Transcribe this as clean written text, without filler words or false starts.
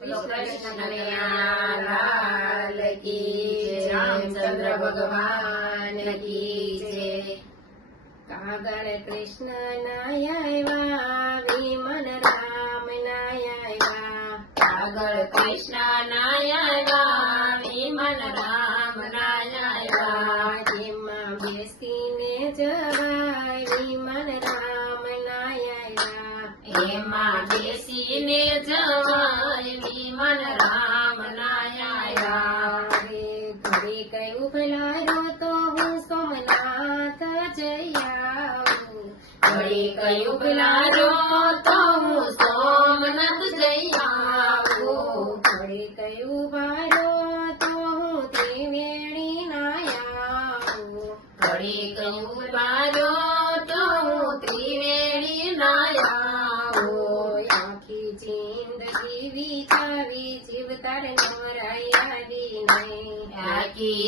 કૃષ્ણ કનૈયા લાલ કી જય, રામચંદ્ર ભગવાન કી જય। કાગળ કૃષ્ણ ના આવ્યા, વિમલ રામ ના આવ્યા। કાગળ કૃષ્ણ ના આવ્યા, વિમલ રામ ના આવ્યા। જેમાં બેસીને જવાય, વિમલ રામ ના આવ્યા। એમાં બેસીને જવાય, વિમલ રામ ના આવ્યા। ઘડી કઈ ઉભલાયો તો હું સોમનાથ જઈ આવું। ઘડી કઈ ઉભલાયો તો હું સોમનાથ જઈ આવું। ઘડી કઈ ઉભાર્યો તો હું ત્રિવેણી ના આવું। ઘડી કઈ ઉભાર્યો તો હું ત્રિવેણી ના આવું। આખી જિંદગી વિચારી જીવતાર નવરાઈ આવી નહીં। આખી